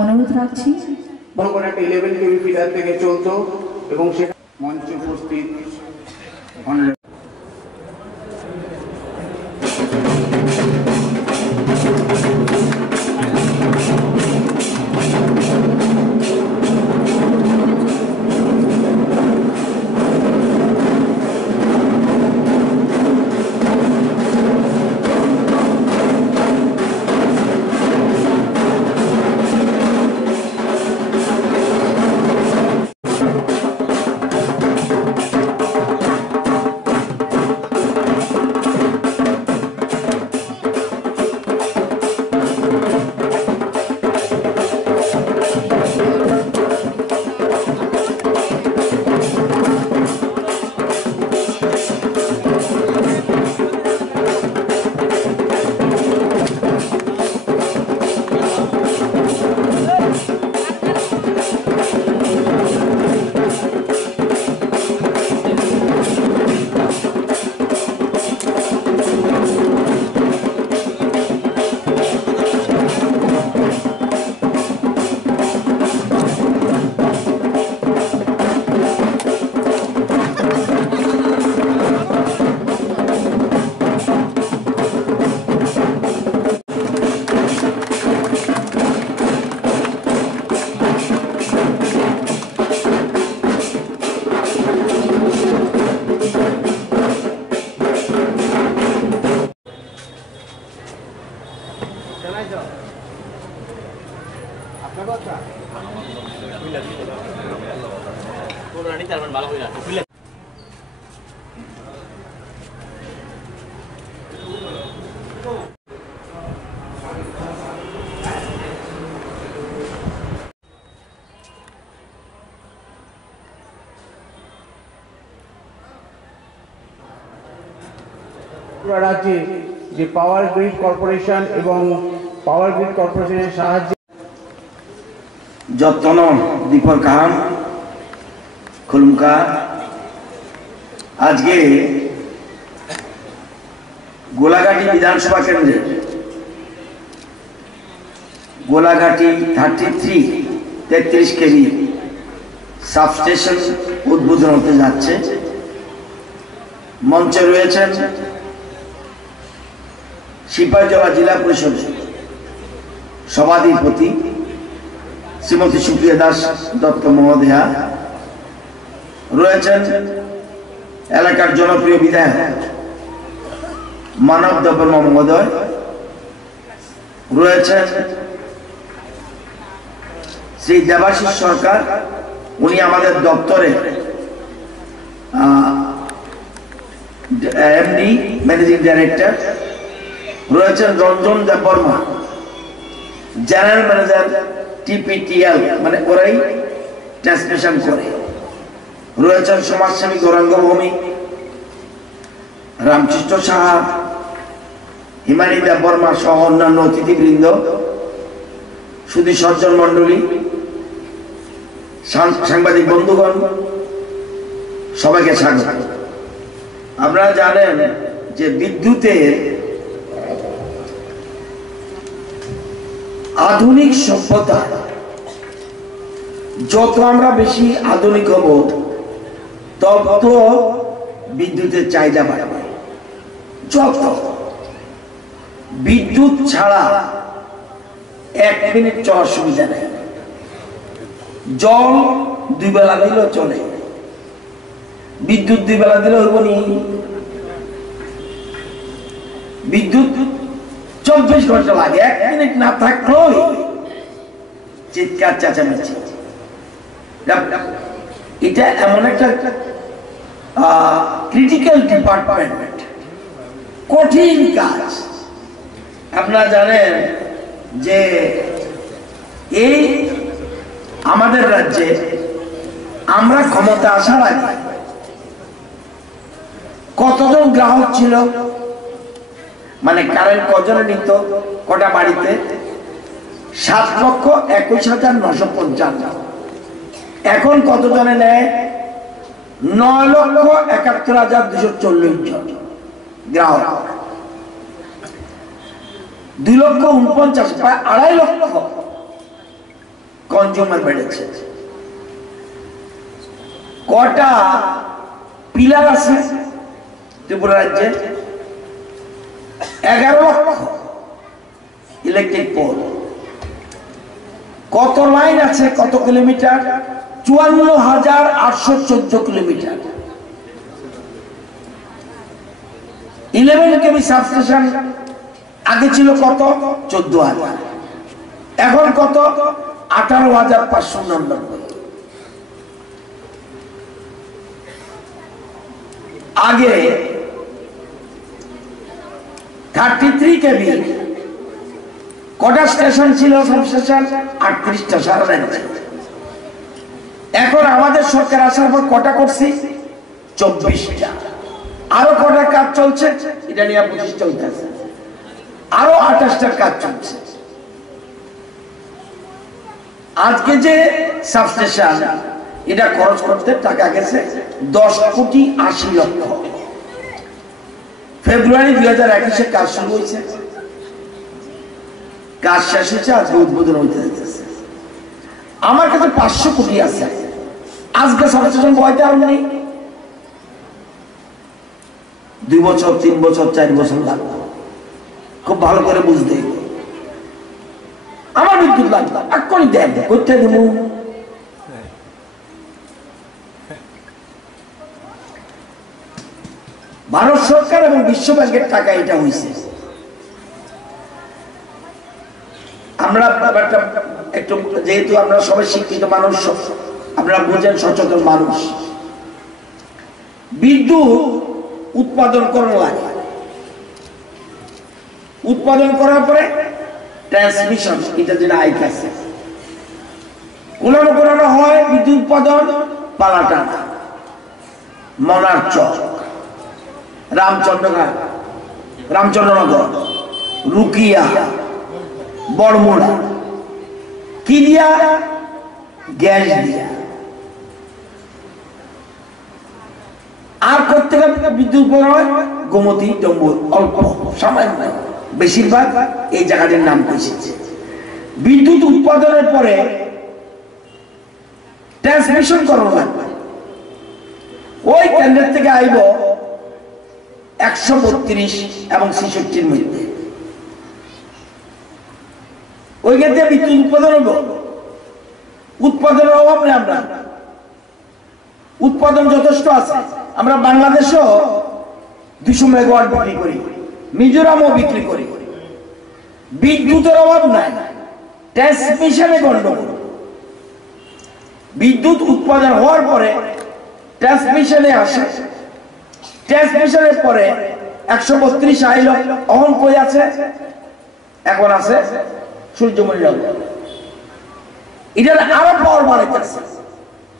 অনুরোধ রাখছি একটা 11 কেবি ফিডার থেকে চলতো এবং সেটা মঞ্চে উপস্থিত রাজ্যে যে পাওয়ার গ্রিড কর্পোরেশন এবং পাওয়ার গ্রিড কর্পোরেশনের সাহায্যে যত্ন দীপর কাহাম খুলুমকা আজকে গোলাঘাটি বিধানসভা কেন্দ্রে গোলাঘাটি 33 কেবি সাবস্টেশন উদ্বোধন হতে যাচ্ছে। মঞ্চে রয়েছেন সিপাহীজলা জেলা পরিষদ সভাধিপতি শ্রীমতী সুপ্রিয়া দাস দত্ত মহোদয়া, রয়েছেন এলাকার জনপ্রিয় বিধায়ক মানব দেববর্মা মহোদয়, রয়েছেন শ্রী দেবাশিস সরকার, উনি আমাদের দপ্তরে এমডি ম্যানেজিং ডাইরেক্টর, রয়েছেন Ranjan Debbarma general manager TPTL মানে ওরাই ট্রান্সমিশন করে, রয়েছেন সমাজসেবী গৌরাঙ্গ ভৌমিক, রামকৃষ্ণ সাহা, হিমানী দেববর্মা সহ অন্যান্য অতিথিবৃন্দ, সুধী সজ্জন মন্ডলী, সাংবাদিক বন্ধুগণ, সবাইকে স্বাগত। আপনারা জানেন যে বিদ্যুতের আধুনিক সভ্যতা যত আমরা বেশি আধুনিক হব তত বিদ্যুতের চাহিদা বাড়বে। যত বিদ্যুৎ ছাড়া 1 মিনিট চলার সুবিধা নেই। জল 2 বেলা দিলেও চলে, বিদ্যুৎ 2 বেলা দিলে হইব নি? বিদ্যুৎ 24 ঘন্টা লাগে, 1 মিনিট না থাকলেও চিৎকার চেঁচামেচি। এটা এমন একটা ক্রিটিক্যাল ডিপার্টমেন্ট, কঠিন কাজ। আপনারা জানেন যে এই আমাদের রাজ্যে আমরা ক্ষমতা আসার আগে কতজন গ্রাহক ছিল, মানে কারেন্ট কজনে নিত কটা বাড়িতে? 7,21,955। এখন কতজনে নেয়? 9,71,240 জন গ্রাহক। 2,49,000 প্রায় 2.5 লক্ষ কনজিউমার বেড়েছে। কটা পিলার আছে ত্রিপুরা রাজ্যে? 11 লক্ষ ইলেকট্রিক পোল। কত লাইন আছে, কত কিলোমিটার? 54,814 কিলোমিটার। 11 কেবি সাবস্টেশন আগে ছিল কত? 14,000। এখন কত? 18,599। আগে 33 কেবি কটা স্টেশন ছিল? সাবস্টেশন 38টা সারা রাজ্যে। এখন আমাদের সরকার আসার পর কটা করছি? 24টা। আরো কটা কাজ চলছে? এটা নিয়ে 25টা হইতেছে। আরো 28টার কাজ চলছে। আজকে যে সাবস্টেশন এটা খরচ করতে টাকা গেছে 10,80,00,000। ফেব্রুয়ারি 2021 কাজ শুরু হয়েছে, কাজ শেষ হয়েছে, আজকে উদ্বোধন হইতে যাচ্ছে। আমার কাছে 500 কোটি আছে, আজকে সাবস্টেশন বইতে আর নেই। 2 বছর, 3 বছর, 4 বছর লাগবে। খুব ভালো করে বুঝতে আমার বিদ্যুৎ লাগবে এক্ষুনি দেন, করতে দেব। ভারত সরকার এবং বিশ্ব ব্যাংকের টাকা এটা হয়েছে। আমরা একটু, যেহেতু আমরা সবাই শিক্ষিত মানুষ, আপনারা বুঝেন, সচেতন মানুষ, বিদ্যুৎ উৎপাদন করা লাগে। উৎপাদন করার পরে ট্রান্সমিশন, এটা যেটা আইক আছে, কোলানো হয়। বিদ্যুৎ উৎপাদন পালাটানা, মনারচক, রামচন্দ্রনগর, রুকিয়া, বড়মুড়া। কি দিয়া? গ্যাস দিয়া। আর করতে বিদ্যুৎ উৎপাদন হয় গোমতী, ডম্বুর, অল্প সামান্য, বেশিরভাগ এই জায়গাটির নাম এসেছে। বিদ্যুৎ উৎপাদনের পরে ট্রান্সমিশন করানো লাগবে। ওই কেন্দ্র থেকে আইব 132 এবং 66 মধ্যে। ওই ক্ষেত্রে বিদ্যুৎ উৎপাদন হইব। উৎপাদনের অভাব নেই, আমরা উৎপাদন যথেষ্ট আছে। আমরা বাংলাদেশও 200 মেগাওয়াট বিক্রি করি, মিজোরামও বিক্রি করি। বিদ্যুতের অভাব নাই, ট্রান্সমিশনে গন্ডগোল। বিদ্যুৎ উৎপাদন হওয়ার পরে ট্রান্সমিশনে আসে, ট্রান্সমিশনের পরে 132 আইল। অহন কই আছে? এখন আছে সূর্যমণি নগর। এটা আরো পাওয়ার বাড়াইতেছে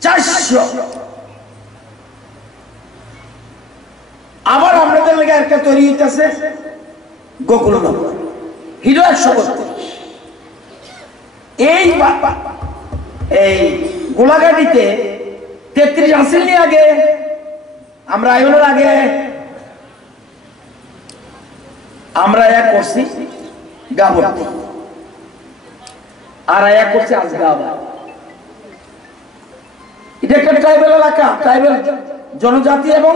400। আবার আপনাদের লেগে একটা তৈরি হইতেছে গোকুলনগর, হিরো 132। এই গোলাঘাটিতে 33 আসেননি আগে, আমরা আইনের আগে আমরা এক করছি গাবর্তি, আর এক করছি আজগাবা। এটা একটা ট্রাইবেল এলাকা, ট্রাইবেল জনজাতি এবং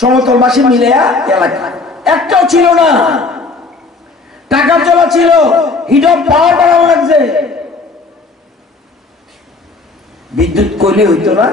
সমতলবাসী মিলে এলাকা। একটাও ছিল না, টাকা চলা ছিল, হিডো পাওয়ার বাড়ানো লাগছে। বিদ্যুৎ করলে হইতো না,